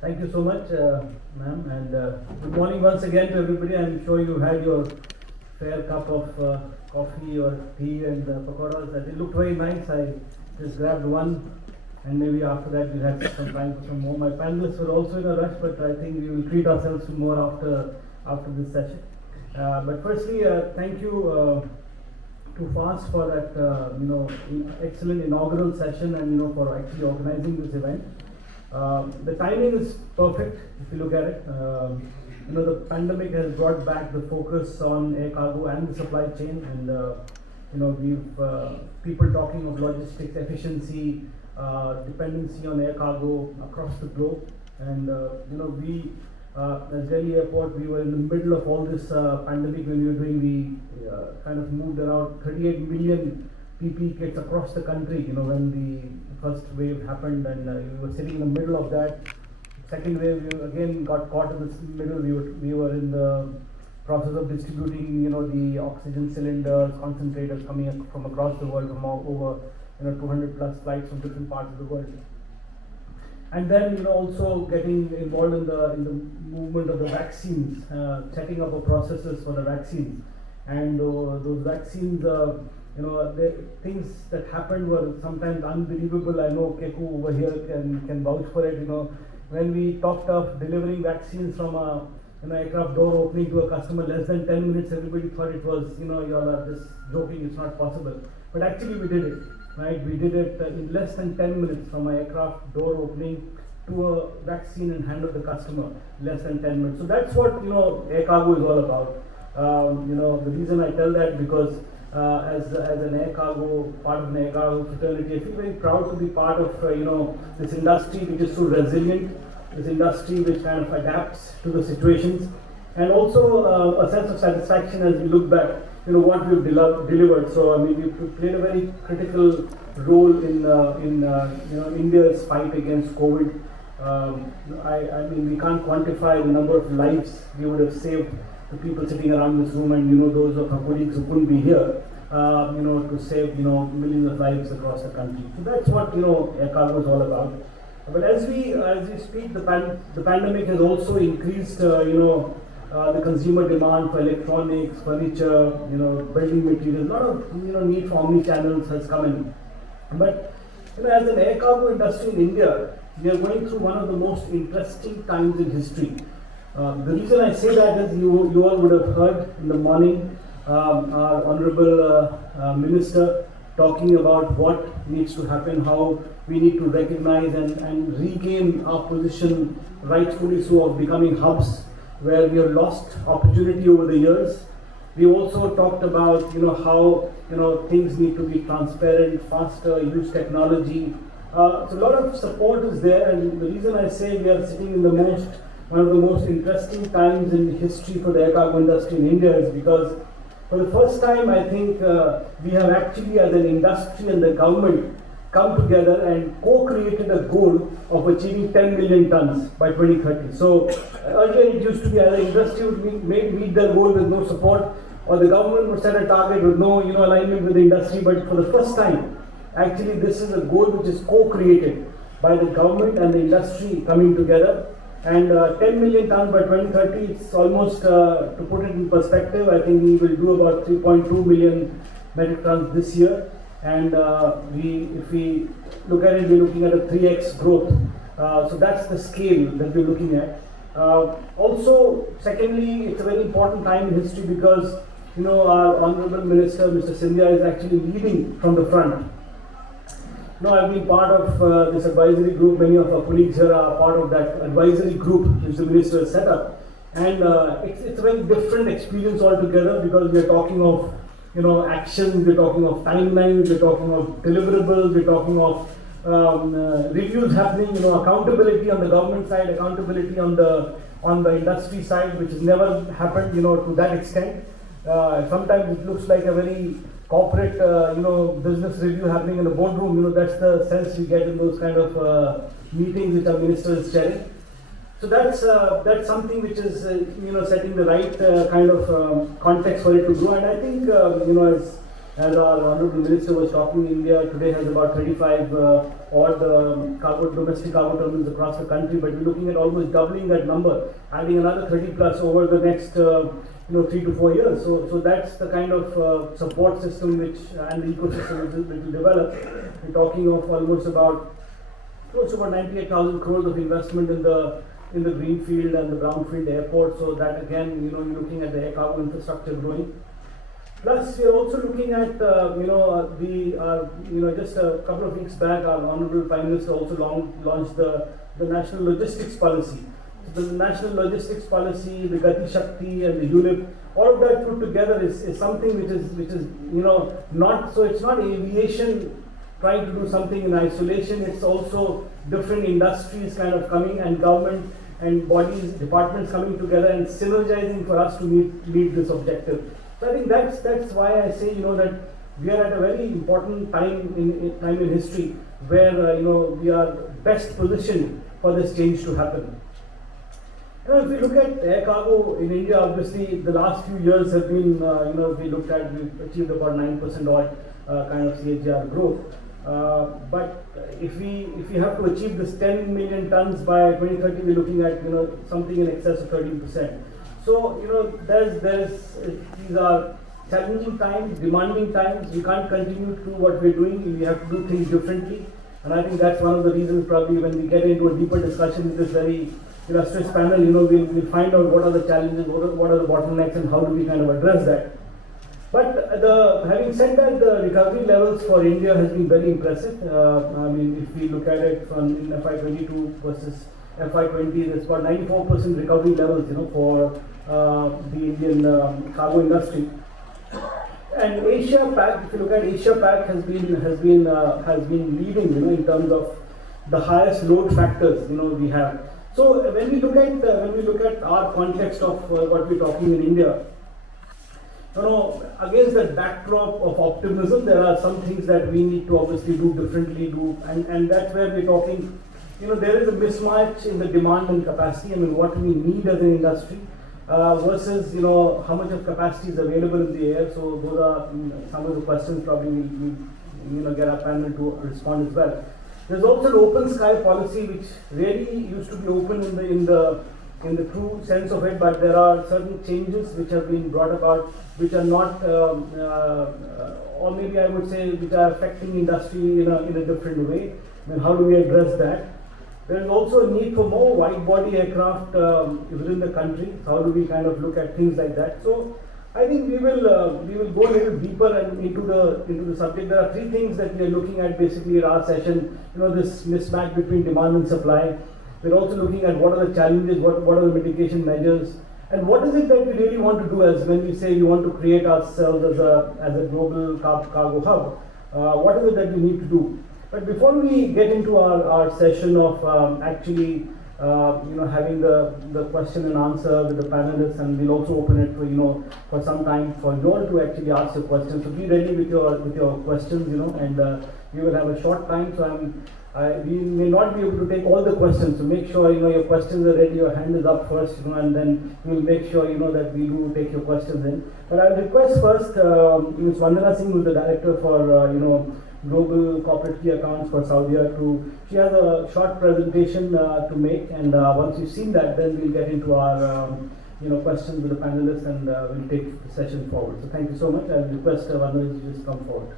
Thank you so much, ma'am, and good morning once again to everybody. I'm sure you had your fair cup of coffee or tea and pakoras. That it looked very nice. I just grabbed one, and maybe after that we'll have some time for some more. My panelists were also in a rush, but I think we will treat ourselves to more after this session. But firstly, thank you to FAST for that excellent inaugural session, and for actually organizing this event. The timing is perfect if you look at it. The pandemic has brought back the focus on air cargo and the supply chain, and we've people talking of logistics efficiency, dependency on air cargo across the globe, and we as Delhi Airport, we were in the middle of all this pandemic when we kind of moved around 38 million PPE kits across the country, when the first wave happened, and we were sitting in the middle of that. Second wave, we again got caught in the middle. We were in the process of distributing, the oxygen cylinders, concentrators coming from across the world, from over 200 plus flights from different parts of the world. And then, also getting involved in the movement of the vaccines, setting up processes for the vaccines, and those vaccines. The things that happened were sometimes unbelievable. I know Keku over here can vouch for it. When we talked of delivering vaccines from an aircraft door opening to a customer less than 10 minutes, everybody thought it was, you all are just joking, it's not possible. But actually we did it, right? We did it in less than 10 minutes from an aircraft door opening to a vaccine in hand of the customer, less than 10 minutes. So that's what, air cargo is all about. The reason I tell that because as an air cargo, part of an air cargo fraternity, I feel very proud to be part of this industry which is so resilient, this industry which kind of adapts to the situations, and also a sense of satisfaction as we look back, what we've delivered. So I mean, we've played a very critical role in India's fight against COVID. I mean, we can't quantify the number of lives we would have saved. The people sitting around this room, and those of our colleagues who couldn't be here, to save millions of lives across the country. So that's what air cargo is all about. But as we speak, the pandemic has also increased the consumer demand for electronics, furniture, building materials. A lot of need for omni-channels has come in. But as an air cargo industry in India, we are going through one of the most interesting times in history. The reason I say that is you all would have heard in the morning our Honorable Minister talking about what needs to happen, how we need to recognize and regain our position rightfully so of becoming hubs where we have lost opportunity over the years. We also talked about how things need to be transparent, faster, use technology. So a lot of support is there, and the reason I say we are sitting in one of the most interesting times in history for the air cargo industry in India is because for the first time I think we have actually as an industry and the government come together and co-created a goal of achieving 10 million tons by 2030. So earlier it used to be either industry would meet their goal with no support, or the government would set a target with no alignment with the industry. But for the first time, actually this is a goal which is co-created by the government and the industry coming together. And 10 million tons by 2030, it's almost, to put it in perspective, I think we will do about 3.2 million metric tons this year. And if we look at it, we're looking at a 3x growth. So that's the scale that we're looking at. Also, secondly, it's a very important time in history because, our Honorable Minister, Mr. Sindhya, is actually leading from the front. I've been part of this advisory group. Many of our colleagues here are part of that advisory group which the minister has set up. And it's a very different experience altogether because we're talking of action, we're talking of timelines, we're talking of deliverables, we're talking of reviews happening, accountability on the government side, accountability on the industry side, which has never happened, to that extent. Sometimes it looks like a very corporate, business review happening in the boardroom. That's the sense we get in those kind of meetings which our minister is chairing. So that's something which is setting the right kind of context for it to grow. And I think As our Honorable Minister was talking, India today has about 35 odd domestic cargo terminals across the country, but we're looking at almost doubling that number, adding another 30 plus over the next 3 to 4 years. So that's the kind of support system which and the ecosystem which will develop. We're talking of almost about close to about 98,000 crores of investment in the greenfield and the brownfield airport. So that again, you're looking at the air cargo infrastructure growing. Plus, we are also looking at, just a couple of weeks back, our Honorable Prime Minister also launched the National Logistics Policy. So the National Logistics Policy, the Gati Shakti and the ULIP, all of that put together is something which is not, so it's not aviation trying to do something in isolation, it's also different industries kind of coming and government and bodies, departments coming together and synergizing for us to meet this objective. So I think that's why I say that we are at a very important time in history where we are best positioned for this change to happen. If we look at air cargo in India, obviously the last few years have been we've achieved about 9% odd kind of CAGR growth. But if we have to achieve this 10 million tons by 2030, we're looking at something in excess of 13%. So these are challenging times, demanding times. We can't continue to do what we're doing. We have to do things differently, and I think that's one of the reasons. Probably when we get into a deeper discussion with this very illustrious panel, we'll find out what are the challenges, what are the bottlenecks, and how do we kind of address that. But having said that, the recovery levels for India has been very impressive. If we look at it from in FY22 versus FY20, there's about 94% recovery levels, for the Indian cargo industry. And Asia Pac, if you look at Asia Pac, has been leading, in terms of the highest load factors, we have. So when we look at our context of what we're talking in India, against that backdrop of optimism, there are some things that we need to obviously do differently, and that's where we're talking. There is a mismatch in the demand and capacity. What we need as an industry versus how much of capacity is available in the air. So those are some of the questions probably we'll get our panel to respond as well. There's also an open sky policy which really used to be open in the true sense of it, but there are certain changes which have been brought about which are not, or maybe I would say, which are affecting industry in a different way. How do we address that? There is also a need for more wide-body aircraft within the country. How do we kind of look at things like that? So I think we will go a little deeper and into the subject. There are three things that we are looking at basically in our session. This mismatch between demand and supply. We're also looking at what are the challenges, what are the mitigation measures, and what is it that we really want to do as when we say we want to create ourselves as a global cargo hub. What is it that we need to do? But before we get into our session of having the question and answer with the panelists, and we'll also open it for some time for you all to actually ask your questions. So be ready with your questions, and we will have a short time. So we may not be able to take all the questions. So make sure your questions are ready. Your hand is up first, and then we'll make sure that we do take your questions in. But I'll request first Ms. Vandana Singh, who's the director for Global Corporate Key Accounts for Saudi she has a short presentation to make, and once you've seen that, then we'll get into our questions with the panelists, and we'll take the session forward. So thank you so much. I'll request Vandana to just come forward.